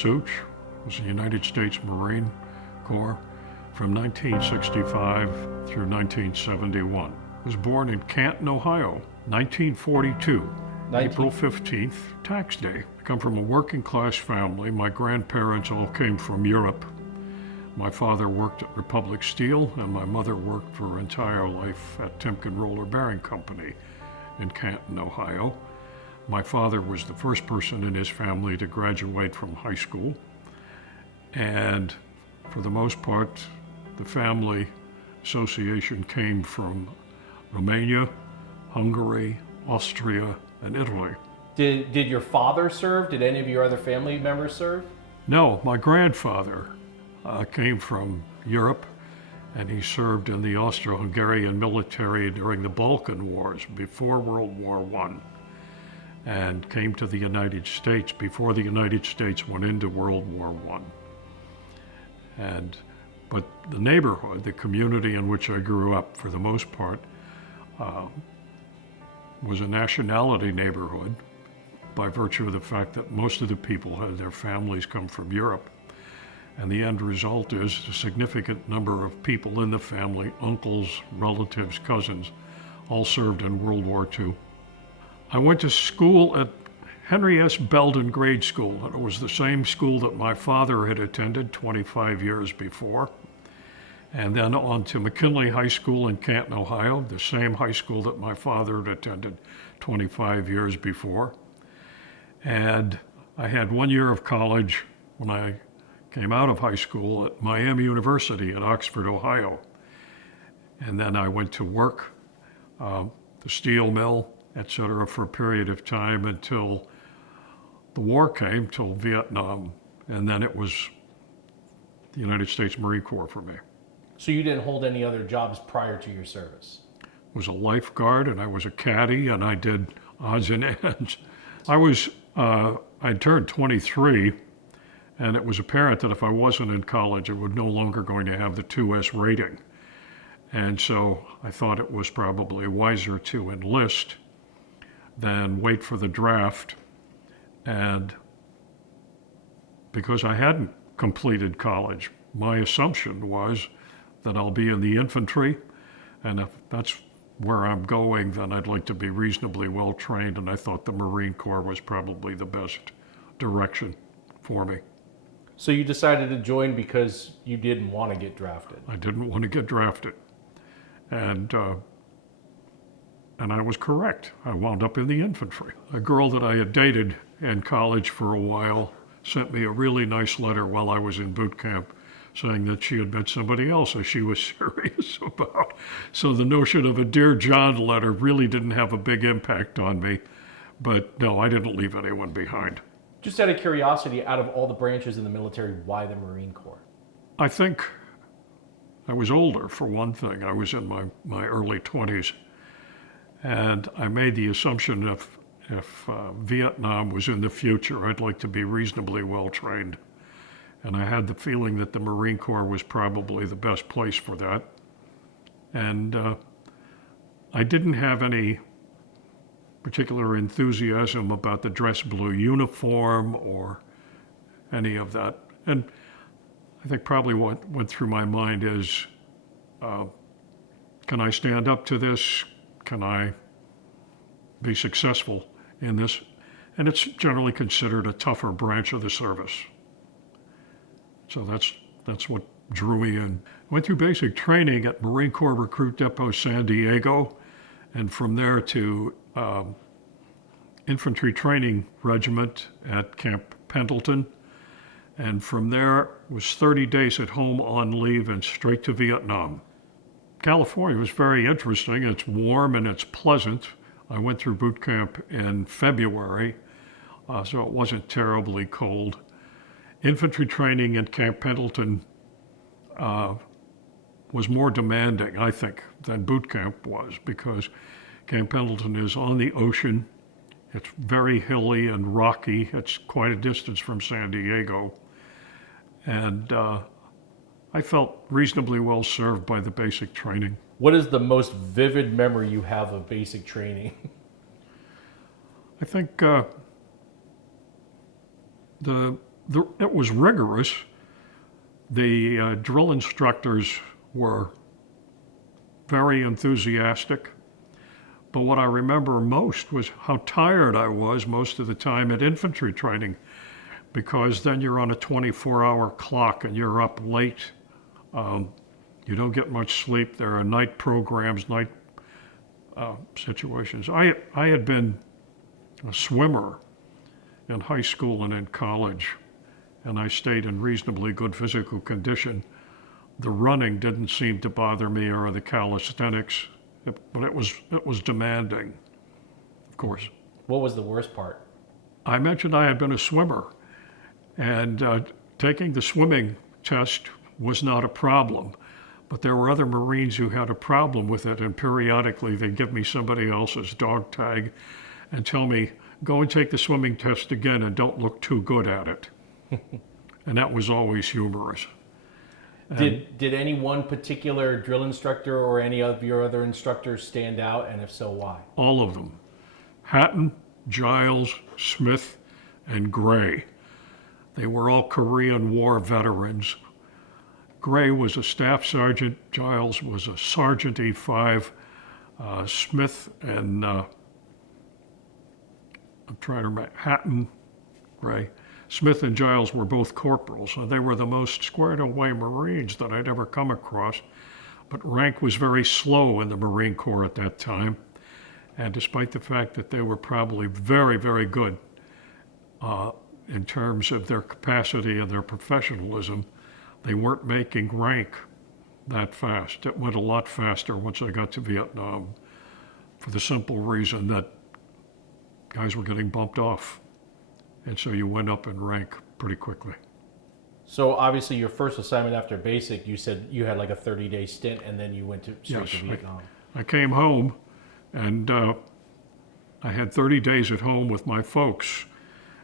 Suciu, was a United States Marine Corps from 1965 through 1971. Was born in Canton, Ohio, 1942, April 15th, tax day. I come from a working class family. My grandparents all came from Europe. My father worked at Republic Steel, and my mother worked for her entire life at Timken Roller Bearing Company in Canton, Ohio. My father was the first person in his family to graduate from high school, and for the most part, the family association came from Romania, Hungary, Austria, and Italy. Did your father serve? Did any of your other family members serve? No, my grandfather came from Europe, and he served in the Austro-Hungarian military during the Balkan Wars before World War I, and came to the United States before the United States went into World War I. But the neighborhood, the community in which I grew up, for the most part, was a nationality neighborhood by virtue of the fact that most of the people had their families come from Europe. And the end result is a significant number of people in the family, uncles, relatives, cousins, all served in World War II. I went to school at Henry S. Belden Grade School. It was the same school that my father had attended 25 years before. And then on to McKinley High School in Canton, Ohio, the same high school that my father had attended 25 years before. And I had 1 year of college when I came out of high school at Miami University at Oxford, Ohio. And then I went to work, the steel mill, etc., for a period of time until the war came, till Vietnam. And then it was the United States Marine Corps for me. So you didn't hold any other jobs prior to your service? I was a lifeguard, and I was a caddy, and I did odds and ends. I turned 23, and it was apparent that if I wasn't in college, I was no longer going to have the 2S rating. And so I thought it was probably wiser to enlist than wait for the draft. And because I hadn't completed college, my assumption was that I'll be in the infantry, and if that's where I'm going, then I'd like to be reasonably well trained, and I thought the Marine Corps was probably the best direction for me. So you decided to join because you didn't want to get drafted? I didn't want to get drafted, and I was correct. I wound up in the infantry. A girl that I had dated in college for a while sent me a really nice letter while I was in boot camp, saying that she had met somebody else that she was serious about. So the notion of a Dear John letter really didn't have a big impact on me. But no, I didn't leave anyone behind. Just out of curiosity, out of all the branches in the military, why the Marine Corps? I think I was older, for one thing. I was in my early 20s. And I made the assumption if Vietnam was in the future, I'd like to be reasonably well trained. And I had the feeling that the Marine Corps was probably the best place for that. And I didn't have any particular enthusiasm about the dress blue uniform or any of that. And I think probably what went through my mind is, can I stand up to this? Can I be successful in this? And it's generally considered a tougher branch of the service. So that's what drew me in. Went through basic training at Marine Corps Recruit Depot San Diego, and from there to Infantry Training Regiment at Camp Pendleton. And from there was 30 days at home on leave and straight to Vietnam. California was very interesting. It's warm and it's pleasant. I went through boot camp in February, so it wasn't terribly cold. Infantry training at Camp Pendleton was more demanding, I think, than boot camp was, because Camp Pendleton is on the ocean. It's very hilly and rocky. It's quite a distance from San Diego. And I felt reasonably well served by the basic training. What is the most vivid memory you have of basic training? I think the it was rigorous. The drill instructors were very enthusiastic. But what I remember most was how tired I was most of the time at infantry training, because then you're on a 24-hour clock and you're up late. You don't get much sleep. There are night programs, night situations. I had been a swimmer in high school and in college, and I stayed in reasonably good physical condition. The running didn't seem to bother me, or the calisthenics, but it was demanding, of course. What was the worst part? I mentioned I had been a swimmer, and taking the swimming test was not a problem. But there were other Marines who had a problem with it, and periodically they'd give me somebody else's dog tag and tell me, go and take the swimming test again and don't look too good at it. And that was always humorous. Did any one particular drill instructor or any of your other instructors stand out, and if so, why? All of them. Hatton, Giles, Smith, and Gray. They were all Korean War veterans. Gray was a staff sergeant, Giles was a sergeant E5, Smith and I'm trying to remember, Hatton, Gray. Smith and Giles were both corporals, and they were the most squared away Marines that I'd ever come across. But rank was very slow in the Marine Corps at that time. And despite the fact that they were probably very, very good in terms of their capacity and their professionalism, they weren't making rank that fast. It went a lot faster once I got to Vietnam, for the simple reason that guys were getting bumped off. And so you went up in rank pretty quickly. So obviously your first assignment after basic, you said you had like a 30-day stint, and then you went straight to Vietnam. I came home, and I had 30 days at home with my folks.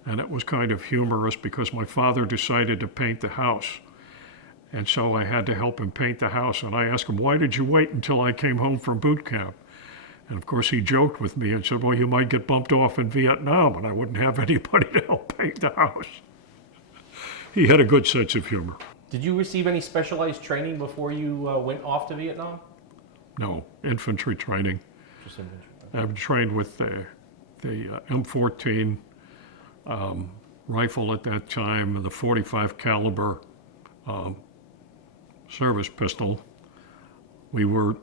And it was kind of humorous because my father decided to paint the house. And so I had to help him paint the house. And I asked him, why did you wait until I came home from boot camp? And of course he joked with me and said, well, you might get bumped off in Vietnam and I wouldn't have anybody to help paint the house. He had a good sense of humor. Did you receive any specialized training before you went off to Vietnam? No, infantry training. Just infantry. I've trained with the M14 rifle at that time, and the 45 caliber service pistol. We were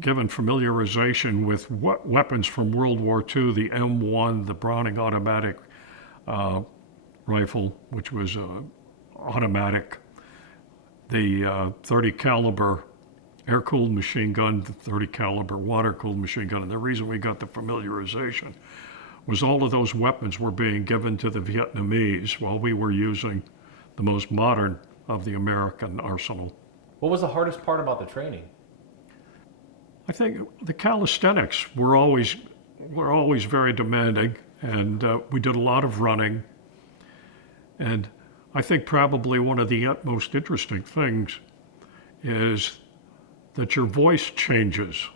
given familiarization with weapons from World War II, the M1, the Browning automatic rifle, which was automatic, the 30 caliber air-cooled machine gun, the 30 caliber water-cooled machine gun. And the reason we got the familiarization was all of those weapons were being given to the Vietnamese while we were using the most modern of the American arsenal. What was the hardest part about the training? I think the calisthenics were always very demanding, and we did a lot of running. And I think probably one of the most interesting things is that your voice changes,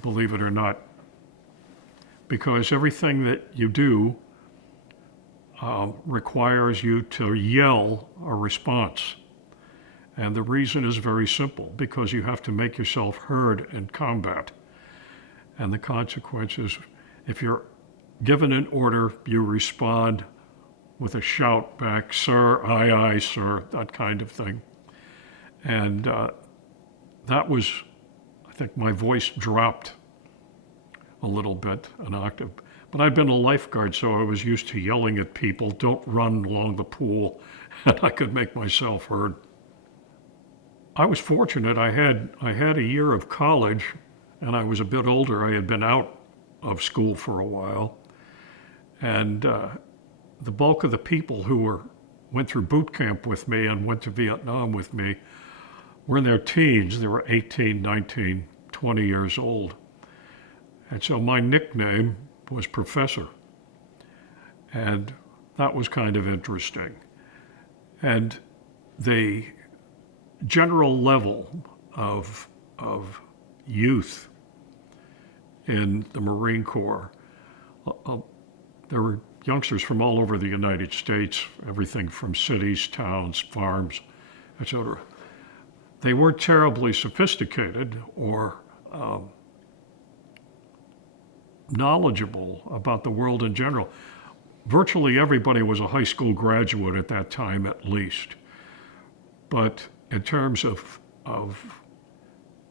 believe it or not, because everything that you do requires you to yell a response. And the reason is very simple, because you have to make yourself heard in combat. And the consequences, if you're given an order, you respond with a shout back, sir, aye, sir, that kind of thing. And that was, I think my voice dropped a little bit, an octave. But I'd been a lifeguard, so I was used to yelling at people, don't run along the pool, and I could make myself heard. I was fortunate. I had a year of college, and I was a bit older. I had been out of school for a while. And the bulk of the people who went through boot camp with me and went to Vietnam with me were in their teens. They were 18, 19, 20 years old. And so my nickname was Professor. And that was kind of interesting. And the general level of youth in the Marine Corps, there were youngsters from all over the United States, everything from cities, towns, farms, etc. They weren't terribly sophisticated or knowledgeable about the world in general. Virtually everybody was a high school graduate at that time, at least. But in terms of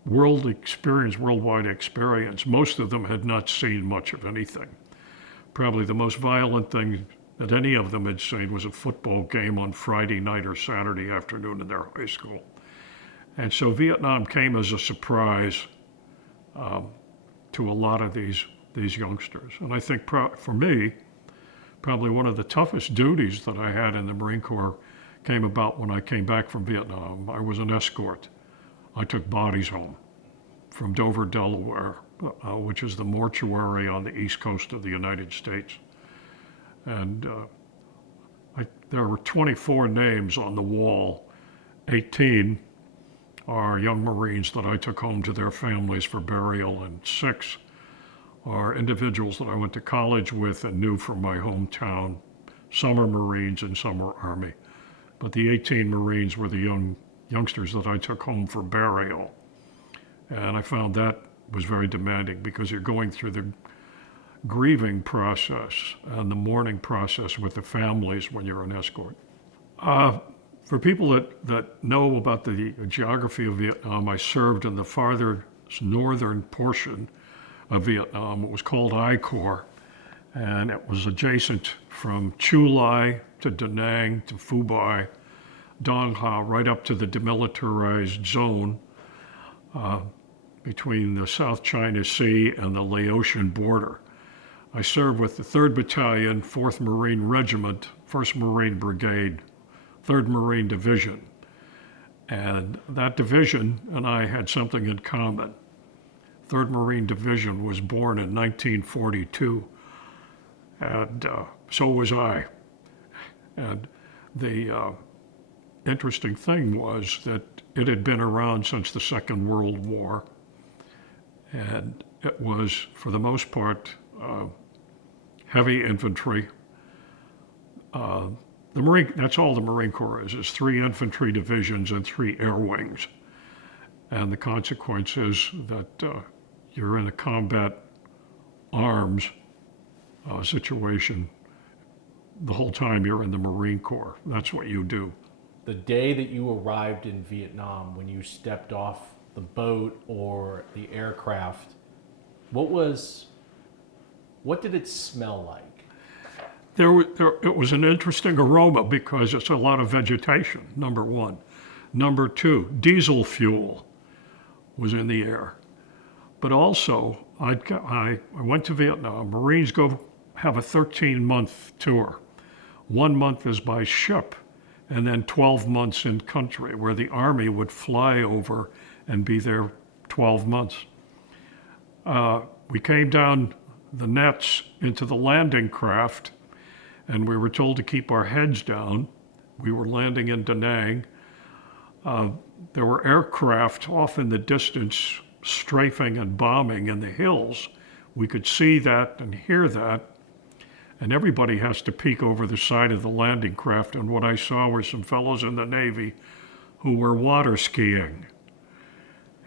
worldwide experience, most of them had not seen much of anything. Probably the most violent thing that any of them had seen was a football game on Friday night or Saturday afternoon in their high school. And so Vietnam came as a surprise to a lot of these youngsters. And I think for me, probably one of the toughest duties that I had in the Marine Corps came about when I came back from Vietnam. I was an escort. I took bodies home from Dover, Delaware, which is the mortuary on the east coast of the United States. And there were 24 names on the wall. 18 are young Marines that I took home to their families for burial, and 6 are individuals that I went to college with and knew from my hometown. Some are Marines and some are Army. But the 18 Marines were the youngsters that I took home for burial. And I found that was very demanding because you're going through the grieving process and the mourning process with the families when you're an escort. For people that know about the geography of Vietnam, I served in the farthest northern portion of Vietnam. It was called I Corps, and it was adjacent from Chu Lai to Da Nang to Phu Bai, Dong Ha, right up to the demilitarized zone between the South China Sea and the Laotian border. I served with the 3rd Battalion, 4th Marine Regiment, 1st Marine Brigade, 3rd Marine Division. And that division and I had something in common. 3rd Marine Division was born in 1942, and so was I. And the interesting thing was that it had been around since the Second World War, and it was, for the most part, heavy infantry. That's all the Marine Corps is 3 infantry divisions and 3 air wings. And the consequence is that you're in a combat arms situation the whole time you're in the Marine Corps. That's what you do. The day that you arrived in Vietnam, when you stepped off the boat or the aircraft, what did it smell like? It was an interesting aroma because it's a lot of vegetation, number one. Number two, diesel fuel was in the air. But also, I went to Vietnam. Marines go have a 13-month tour. 1 month is by ship, and then 12 months in country, where the Army would fly over and be there 12 months. We came down the nets into the landing craft, and we were told to keep our heads down. We were landing in Da Nang. There were aircraft off in the distance strafing and bombing in the hills. We could see that and hear that, and everybody has to peek over the side of the landing craft, and what I saw were some fellows in the Navy who were water skiing.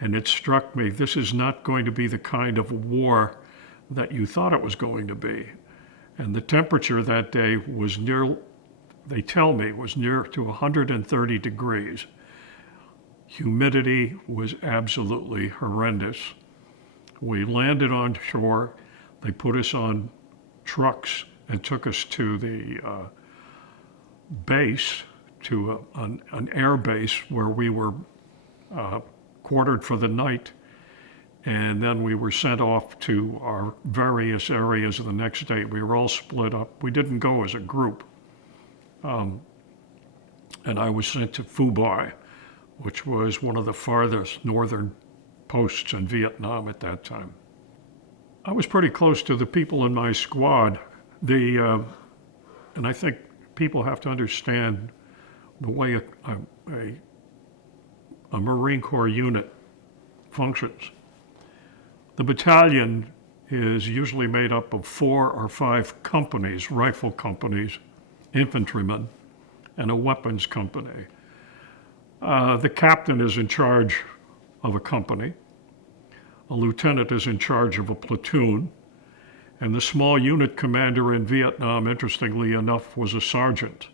And it struck me, this is not going to be the kind of war that you thought it was going to be. And the temperature that day was they tell me, was near to 130 degrees. Humidity was absolutely horrendous. We landed on shore. They put us on trucks and took us to the base, to an air base where we were quartered for the night. And then we were sent off to our various areas the next day. We were all split up. We didn't go as a group. And I was sent to Phu Bai, which was one of the farthest northern posts in Vietnam at that time. I was pretty close to the people in my squad. And I think people have to understand the way a Marine Corps unit functions. The battalion is usually made up of 4 or 5 companies, rifle companies, infantrymen, and a weapons company. The captain is in charge of a company. A lieutenant is in charge of a platoon. And the small unit commander in Vietnam, interestingly enough, was a sergeant.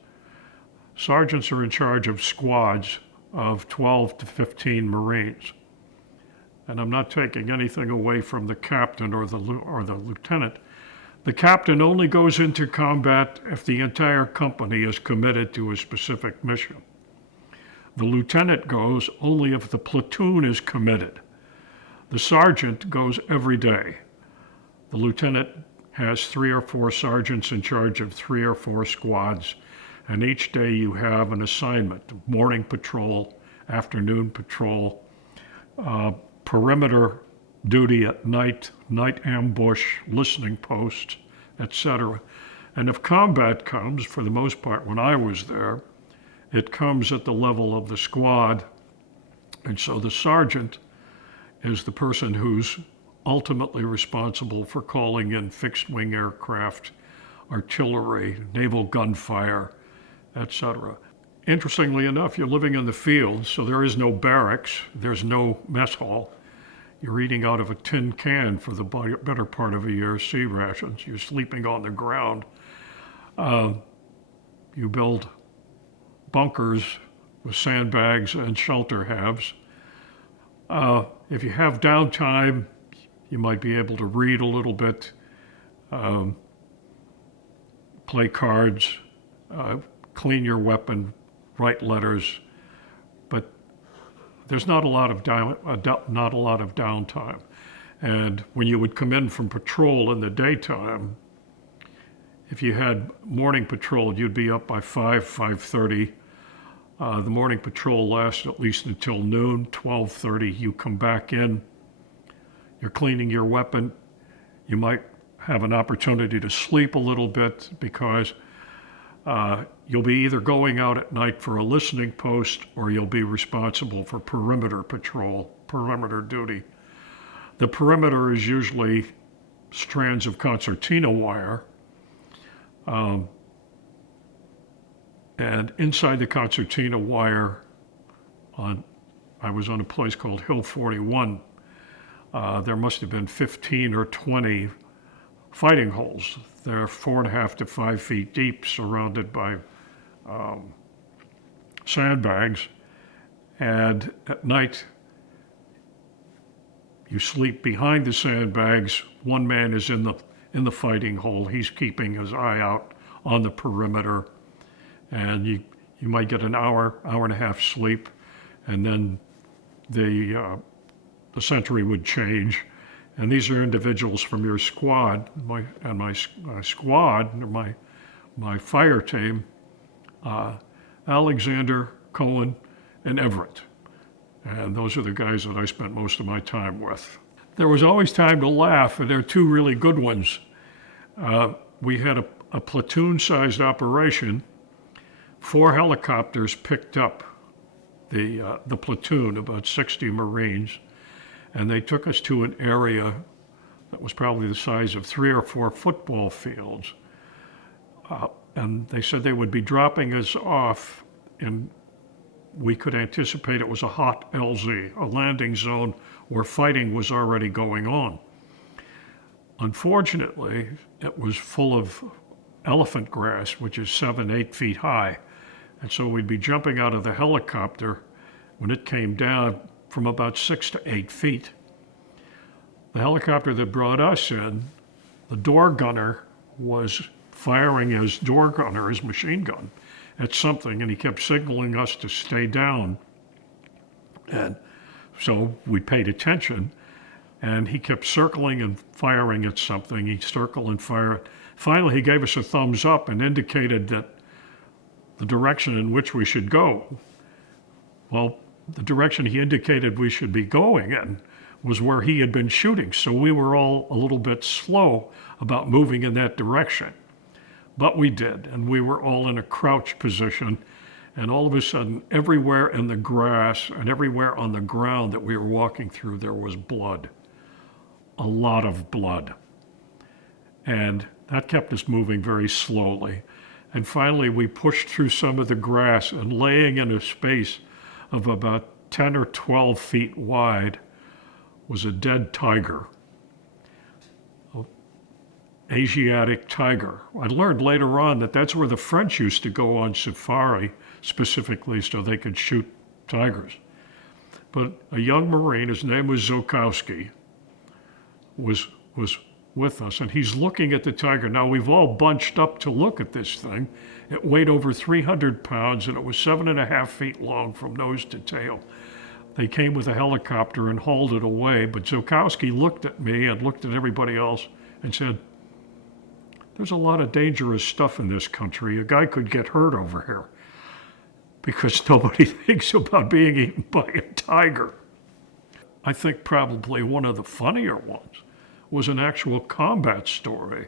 Sergeants are in charge of squads of 12 to 15 Marines. And I'm not taking anything away from the captain or the lieutenant. The captain only goes into combat if the entire company is committed to a specific mission. The lieutenant goes only if the platoon is committed. The sergeant goes every day. The lieutenant has 3 or 4 sergeants in charge of 3 or 4 squads, and each day you have an assignment: morning patrol, afternoon patrol, perimeter duty at night, night ambush, listening posts, etc. And if combat comes, for the most part when I was there, it comes at the level of the squad. And so the sergeant is the person who's ultimately responsible for calling in fixed-wing aircraft, artillery, naval gunfire, etc. Interestingly enough, you're living in the field, so there is no barracks, there's no mess hall. You're eating out of a tin can for the better part of a year, sea rations. You're sleeping on the ground. You build bunkers with sandbags and shelter halves. If you have downtime, you might be able to read a little bit, play cards, clean your weapon, write letters, but there's not a lot of downtime. And when you would come in from patrol in the daytime, if you had morning patrol, you'd be up by 5:30. The morning patrol lasts at least until noon, 12:30. You come back in, you're cleaning your weapon. You might have an opportunity to sleep a little bit because you'll be either going out at night for a listening post or you'll be responsible for perimeter patrol, perimeter duty. The perimeter is usually strands of concertina wire. And inside the concertina wire, I was on a place called Hill 41. There must have been 15 or 20 fighting holes. They're 4.5 to 5 feet deep, surrounded by sandbags. And at night, you sleep behind the sandbags. One man is in the fighting hole. He's keeping his eye out on the perimeter. And you might get an hour and a half sleep, and then the sentry would change. And these are individuals from your squad, my squad, my fire team, Alexander, Cohen, and Everett. And those are the guys that I spent most of my time with. There was always time to laugh, and there are 2 really good ones. We had a platoon-sized operation. 4 helicopters picked up the platoon, about 60 Marines, and they took us to an area that was probably the size of 3 or 4 football fields. And they said they would be dropping us off, and we could anticipate it was a hot LZ, a landing zone where fighting was already going on. Unfortunately, it was full of elephant grass, which is 7-8 feet high. And so we'd be jumping out of the helicopter when it came down from about 6 to 8 feet. The helicopter that brought us in, the door gunner was firing his door gunner, his machine gun, at something, and he kept signaling us to stay down. And so we paid attention, and he kept circling and firing at something. He'd circle and fire. Finally, he gave us a thumbs up and indicated that the direction in which we should go. Well, the direction he indicated we should be going in was where he had been shooting, so we were all a little bit slow about moving in that direction. But we did, and we were all in a crouch position, and all of a sudden, everywhere in the grass and everywhere on the ground that we were walking through, there was blood. A lot of blood. And that kept us moving very slowly. And finally, we pushed through some of the grass, and laying in a space of about 10 or 12 feet wide was a dead tiger, an Asiatic tiger. I learned later on that that's where the French used to go on safari, specifically so they could shoot tigers. But a young Marine, his name was Zokowski, was with us, and he's looking at the tiger. Now, we've all bunched up to look at this thing. It weighed over 300 pounds, and it was 7.5 feet long from nose to tail. They came with a helicopter and hauled it away, but Zokowski looked at me and looked at everybody else and said, "There's a lot of dangerous stuff in this country. A guy could get hurt over here because nobody thinks about being eaten by a tiger." I think probably one of the funnier ones was an actual combat story.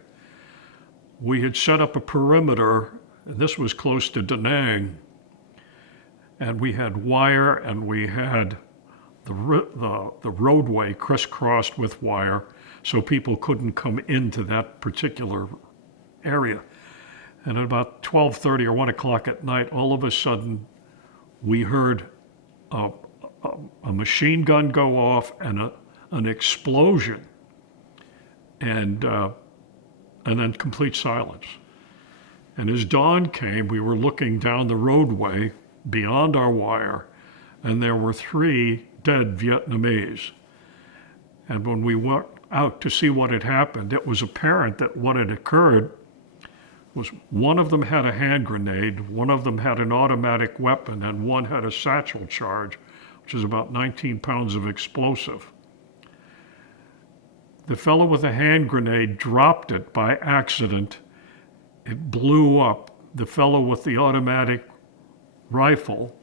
We had set up a perimeter, and this was close to Da Nang, and we had wire, and we had the roadway crisscrossed with wire, so people couldn't come into that particular area. And at about 12:30 or 1 o'clock at night, all of a sudden, we heard a machine gun go off and an explosion, and then complete silence. And as dawn came, we were looking down the roadway beyond our wire, and there were 3 dead Vietnamese. And when we went out to see what had happened, it was apparent that what had occurred was one of them had a hand grenade, one of them had an automatic weapon, and one had a satchel charge, which is about 19 pounds of explosive. The fellow with the hand grenade dropped it by accident. It blew up. The fellow with the automatic rifle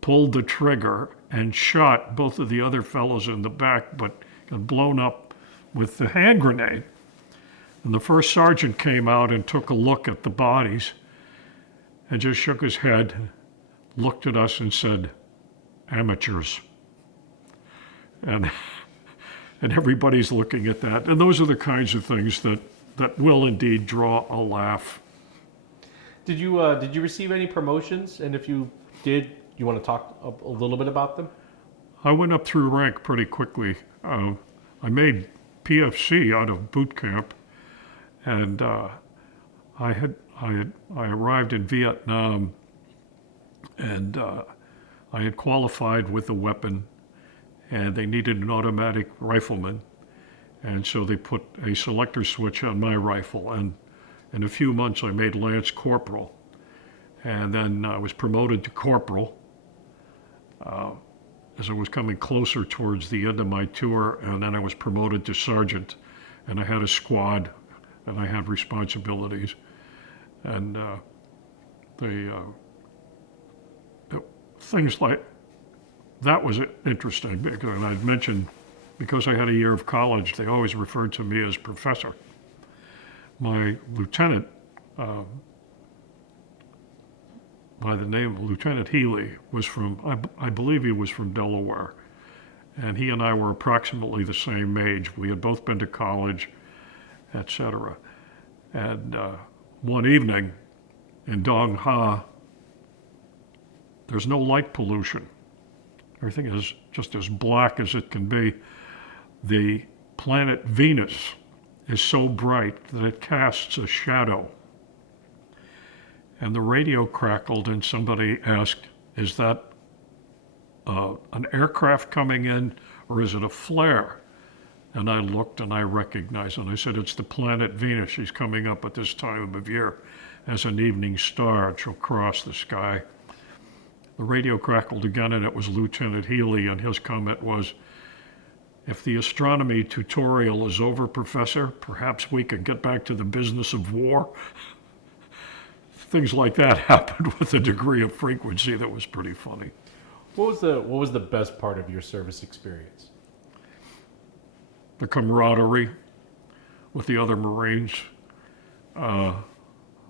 pulled the trigger and shot both of the other fellows in the back, but got blown up with the hand grenade. And the first sergeant came out and took a look at the bodies and just shook his head, looked at us and said, "Amateurs." And everybody's looking at that. And those are the kinds of things that will indeed draw a laugh. Did you receive any promotions? And if you did, you want to talk a little bit about them? I went up through rank pretty quickly. I made PFC out of boot camp, and I arrived in Vietnam, and I had qualified with a weapon, and they needed an automatic rifleman, and so they put a selector switch on my rifle, and in a few months I made Lance Corporal, and then I was promoted to Corporal as I was coming closer towards the end of my tour, and then I was promoted to Sergeant, and I had a squad, and I had responsibilities, and things like that was interesting, because I'd mentioned, because I had a year of college, they always referred to me as professor. My lieutenant, by the name of Lieutenant Healy, was from, I believe he was from Delaware, and he and I were approximately the same age. We had both been to college, etc. And one evening in Dong Ha, there's no light pollution. Everything is just as black as it can be. The planet Venus is so bright that it casts a shadow. And the radio crackled, and somebody asked, "Is that an aircraft coming in, or is it a flare?" And I looked and I recognized it. And I said, "It's the planet Venus. She's coming up at this time of year as an evening star, and she'll cross the sky." The radio crackled again, and it was Lieutenant Healy, and his comment was, "If the astronomy tutorial is over, Professor, perhaps we can get back to the business of war." Things like that happened with a degree of frequency that was pretty funny. What was the best part of your service experience? The camaraderie with the other Marines. A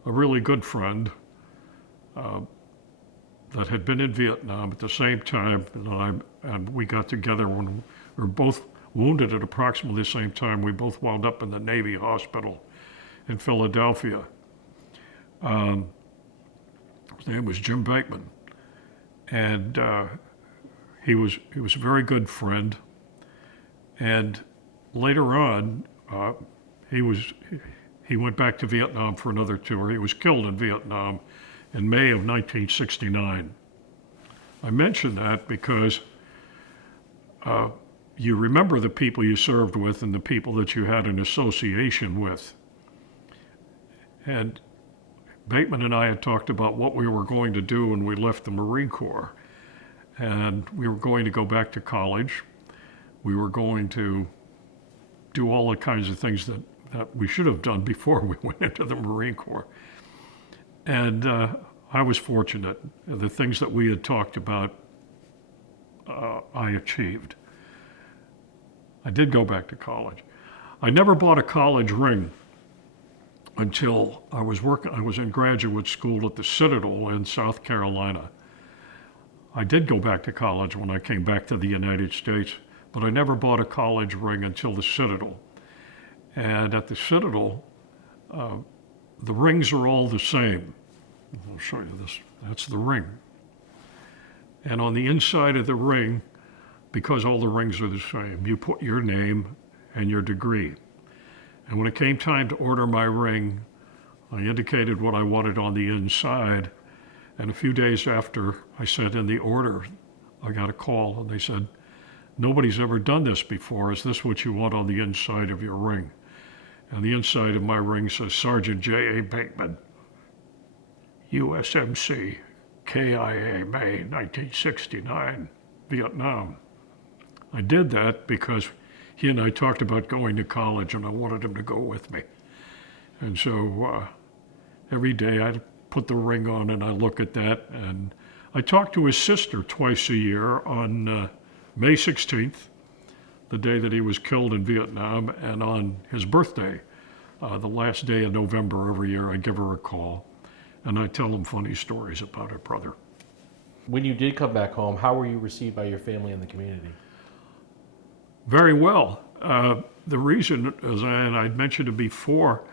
really good friend that had been in Vietnam at the same time, and we got together when we were both wounded at approximately the same time. We both wound up in the Navy hospital, in Philadelphia. His name was Jim Bateman, and he was a very good friend. And later on, he went back to Vietnam for another tour. He was killed in Vietnam in May of 1969. I mention that because you remember the people you served with and the people that you had an association with. And Bateman and I had talked about what we were going to do when we left the Marine Corps. And we were going to go back to college. We were going to do all the kinds of things that we should have done before we went into the Marine Corps. And I was fortunate. The things that we had talked about, I achieved. I did go back to college. I never bought a college ring until I was in graduate school at the Citadel in South Carolina. I did go back to college when I came back to the United States, but I never bought a college ring until the Citadel. And at the Citadel, the rings are all the same. I'll show you this. That's the ring. And on the inside of the ring, because all the rings are the same, you put your name and your degree. And when it came time to order my ring, I indicated what I wanted on the inside. And a few days after I sent in the order, I got a call and they said, "Nobody's ever done this before. Is this what you want on the inside of your ring?" And the inside of my ring says Sergeant J.A. Bateman, USMC, KIA, May 1969, Vietnam. I did that because he and I talked about going to college and I wanted him to go with me. And so every day I'd put the ring on and I look at that. And I talked to his sister twice a year on May 16th, the day that he was killed in Vietnam, and on his birthday, the last day of November every year, I give her a call and I tell him funny stories about her brother. When you did come back home, how were you received by your family and the community? Very well. The reason, as I'd mentioned it before,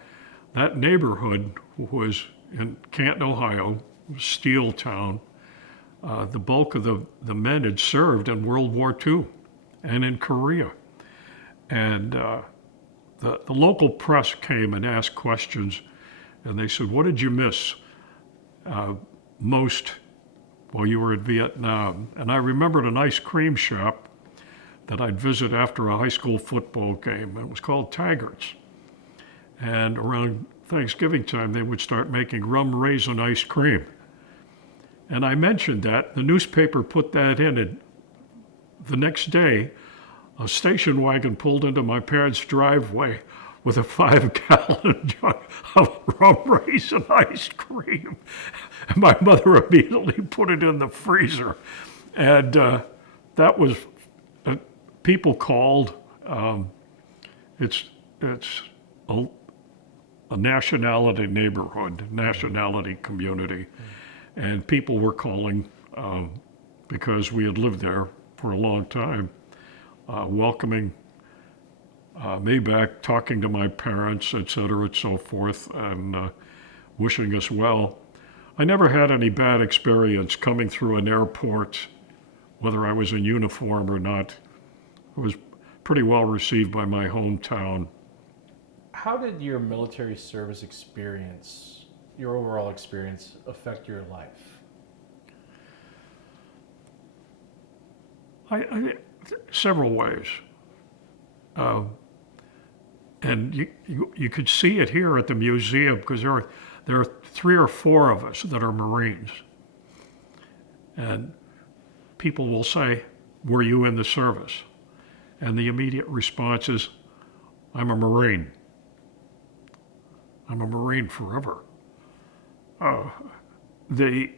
that neighborhood was in Canton, Ohio, steel town. The bulk of the men had served in World War II and in Korea. And the local press came and asked questions, and they said, "What did you miss most while you were in Vietnam?" And I remembered an ice cream shop that I'd visit after a high school football game. It was called Taggart's. And around Thanksgiving time, they would start making rum raisin ice cream. And I mentioned that. The newspaper put that in, and the next day, a station wagon pulled into my parents' driveway with a 5-gallon jug of rum raisin ice cream. And my mother immediately put it in the freezer. And that was, people called. It's a nationality neighborhood, nationality community. And people were calling because we had lived there for a long time, welcoming me back, talking to my parents, et cetera, and so forth, and wishing us well. I never had any bad experience coming through an airport, whether I was in uniform or not. I was pretty well received by my hometown. How did your military service experience, your overall experience, affect your life? I several ways. And you could see it here at the museum because there are 3 or 4 of us that are Marines. And people will say, "Were you in the service?" And the immediate response is, "I'm a Marine. I'm a Marine forever." The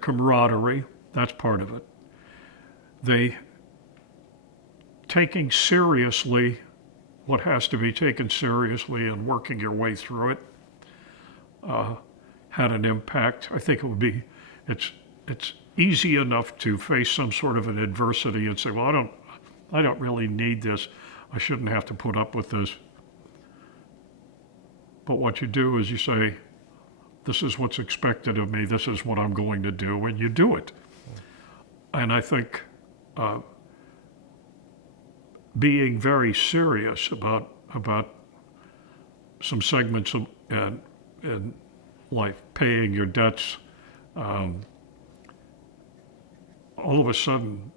camaraderie, that's part of it. Taking seriously what has to be taken seriously and working your way through it had an impact. I think it's easy enough to face some sort of an adversity and say, "Well, I don't really need this. I shouldn't have to put up with this." But what you do is you say, this is what's expected of me, this is what I'm going to do, and you do it. And I think being very serious about some segments in life, paying your debts, all of a sudden,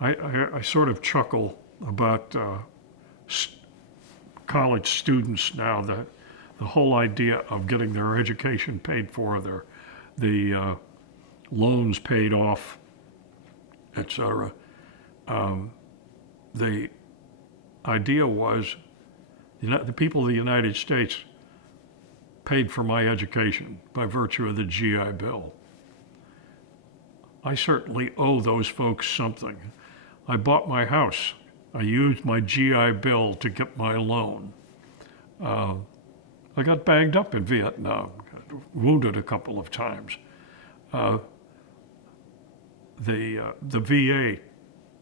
I sort of chuckle about college students now, that the whole idea of getting their education paid for, the loans paid off, etc. The idea was the people of the United States paid for my education by virtue of the GI Bill. I certainly owe those folks something. I bought my house. I used my GI Bill to get my loan. I got banged up in Vietnam, got wounded a couple of times. The VA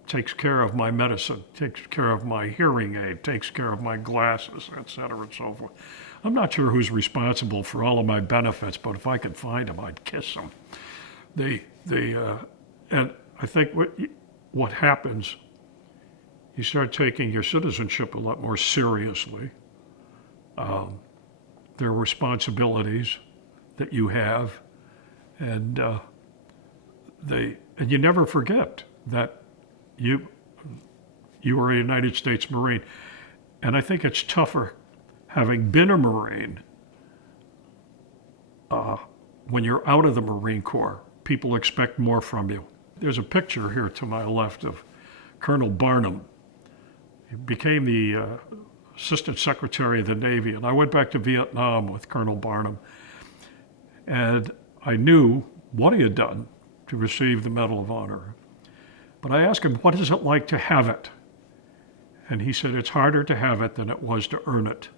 takes care of my medicine, takes care of my hearing aid, takes care of my glasses, et cetera, and so forth. I'm not sure who's responsible for all of my benefits, but if I could find them, I'd kiss them. And I think what happens, you start taking your citizenship a lot more seriously. There are responsibilities that you have, and you never forget that you are a United States Marine. And I think it's tougher having been a Marine when you're out of the Marine Corps. People expect more from you. There's a picture here to my left of Colonel Barnum. He became the Assistant Secretary of the Navy, and I went back to Vietnam with Colonel Barnum, and I knew what he had done to receive the Medal of Honor. But I asked him, what is it like to have it? And he said, it's harder to have it than it was to earn it.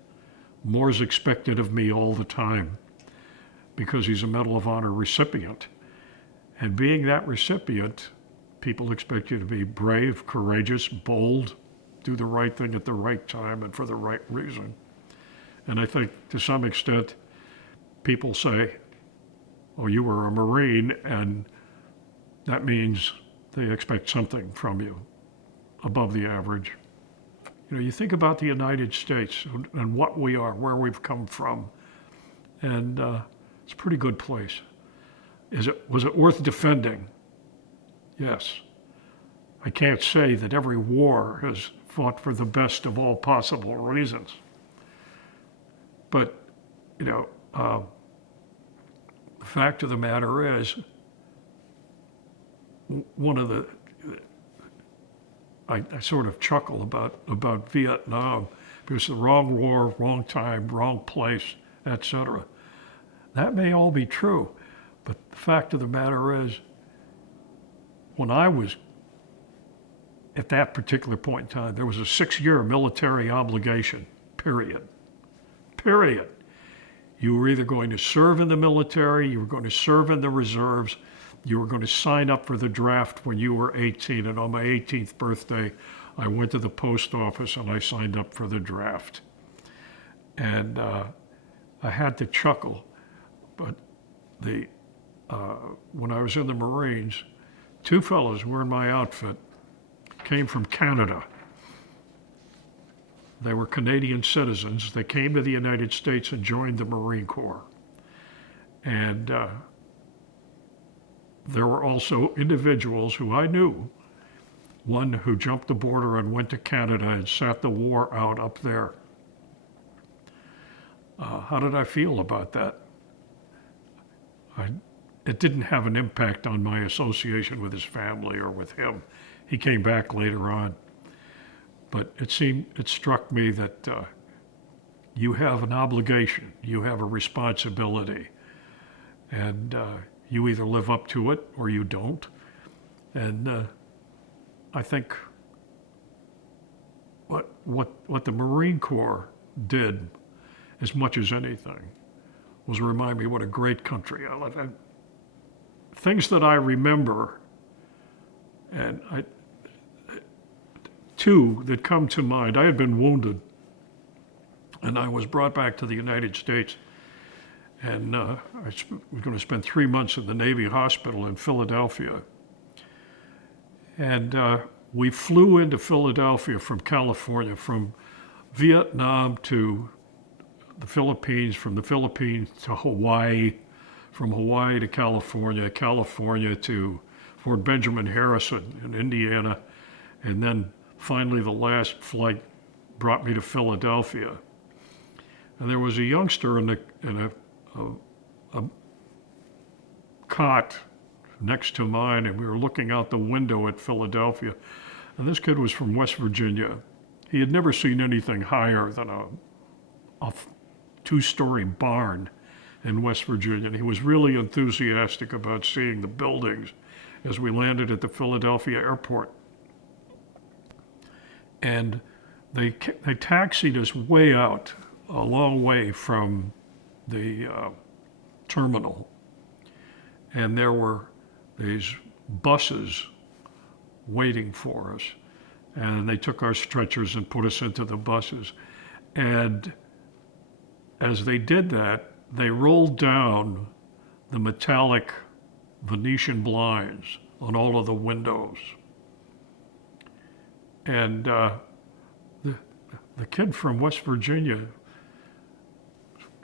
More is expected of me all the time, because he's a Medal of Honor recipient. And being that recipient, people expect you to be brave, courageous, bold, do the right thing at the right time and for the right reason. And I think to some extent, people say, oh, you were a Marine, and that means they expect something from you above the average. You know, you think about the United States and what we are, where we've come from, and it's a pretty good place. Was it worth defending? Yes. I can't say that every war has fought for the best of all possible reasons. But, you know, the fact of the matter is, I sort of chuckle about Vietnam, because the wrong war, wrong time, wrong place, etc. That may all be true, but the fact of the matter is, when I was at that particular point in time, there was a 6-year military obligation, period. Period. You were either going to serve in the military, you were going to serve in the reserves, you were going to sign up for the draft when you were 18. And on my 18th birthday, I went to the post office and I signed up for the draft. And I had to chuckle, but when I was in the Marines, 2 fellows who were in my outfit came from Canada. They were Canadian citizens. They came to the United States and joined the Marine Corps. And there were also individuals who I knew, one who jumped the border and went to Canada and sat the war out up there. How did I feel about that? It didn't have an impact on my association with his family or with him. He came back later on. But it struck me that you have an obligation, you have a responsibility, and you either live up to it or you don't. And I think what the Marine Corps did, as much as anything, was remind me what a great country I live in. Things that I remember, and two that come to mind. I had been wounded And I was brought back to the United States, and was going to spend 3 months in the Navy hospital in Philadelphia. And we flew into Philadelphia from California, from Vietnam to the Philippines, from the Philippines to Hawaii, from Hawaii to California, California to Fort Benjamin Harrison in Indiana, and then finally the last flight brought me to Philadelphia. And there was a youngster in a cot next to mine, and we were looking out the window at Philadelphia. And this kid was from West Virginia. He had never seen anything higher than a two-story barn in West Virginia. And he was really enthusiastic about seeing the buildings as we landed at the Philadelphia airport. And they taxied us way out, a long way from the terminal. And there were these buses waiting for us. And they took our stretchers and put us into the buses. And as they did that, they rolled down the metallic Venetian blinds on all of the windows. And the kid from West Virginia,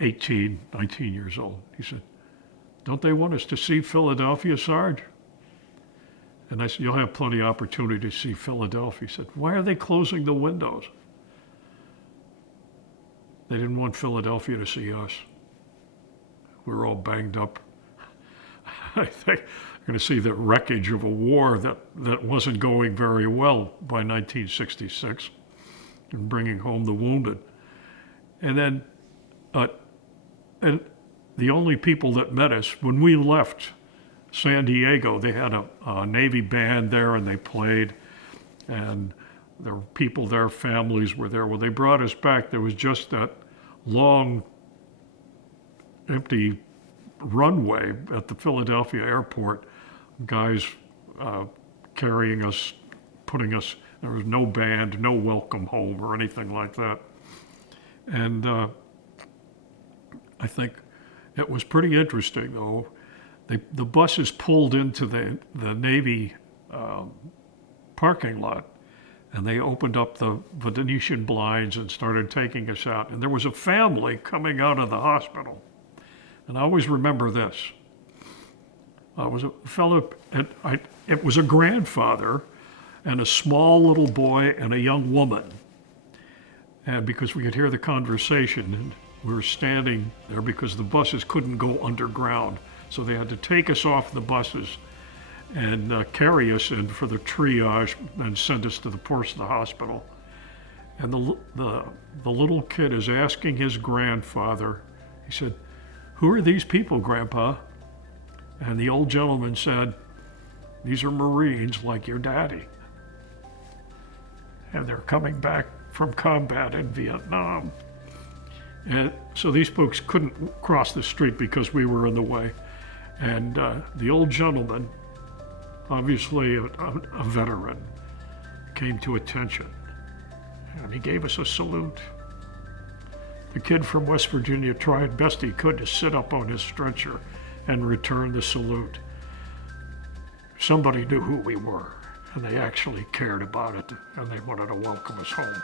18, 19 years old, he said, "Don't they want us to see Philadelphia, Sarge?" And I said, "You'll have plenty of opportunity to see Philadelphia." He said, "Why are they closing the windows?" They didn't want Philadelphia to see us. We were all banged up. I think you're going to see the wreckage of a war that wasn't going very well by 1966, and bringing home the wounded. And then, and the only people that met us, when we left San Diego, they had a Navy band there and they played, and there were people there, families were there. When they brought us back, there was just that long, empty runway at the Philadelphia airport, guys carrying us, putting us, there was no band, no welcome home or anything like that. And I think it was pretty interesting, though. The buses pulled into the Navy parking lot, and they opened up the Venetian blinds and started taking us out. And there was a family coming out of the hospital. And I always remember this. It was a fellow, it was a grandfather and a small little boy and a young woman. And because we could hear the conversation, and we were standing there because the buses couldn't go underground. So they had to take us off the buses and carry us in for the triage and send us to the Portsmouth hospital. And the little kid is asking his grandfather, he said, "Who are these people, Grandpa?" And the old gentleman said, "These are Marines like your daddy. And they're coming back from combat in Vietnam." And so these folks couldn't cross the street because we were in the way. And the old gentleman, obviously a veteran, came to attention. And he gave us a salute. The kid from West Virginia tried best he could to sit up on his stretcher and return the salute. Somebody knew who we were, and they actually cared about it, and they wanted to welcome us home.